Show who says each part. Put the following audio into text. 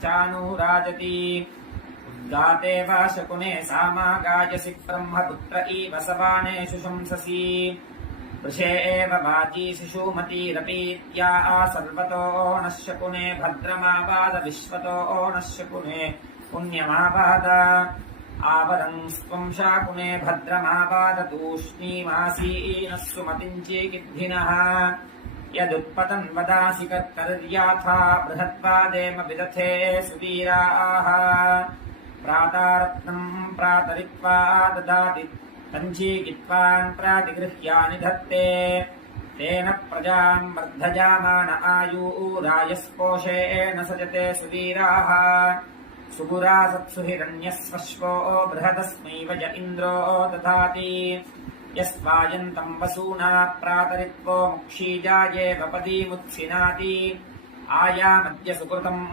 Speaker 1: चानूराजति उद्गाते वा शकुने सामा गायसि ब्रह्मपुत्र इव सवानेषु शंससि वृषे एव वाची शिशुमतीरपीत्या सर्वतो नः शकुने भद्रमावाद विश्वतो नः शकुने पुण्यमावाद आवरं स्वं शाकुने भद्रमावाद तूष्णीमासीनः सुमतिञ्चीकिद्धिनः यदुत्पतन् वदासि कर्तर्याथा बृहत्पादेम विदथे सुवीराः प्रातारत्नम् प्रातरित्वा ददाति तञ्चीकित्वान् प्रातिगृह्यानि धत्ते तेन प्रजाम् वर्धजामान आयूरायस्पोषेण सजते सुवीराः सुपुरा सत्सुहिरण्यस्वश्वो बृहदस्मैव ज इन्द्रो दधाति यस्वायन्तम् वसूना प्रातरित्वो मुक्षीजाये वपदीमुत्सिनाति आयामद्य सुकृतम्।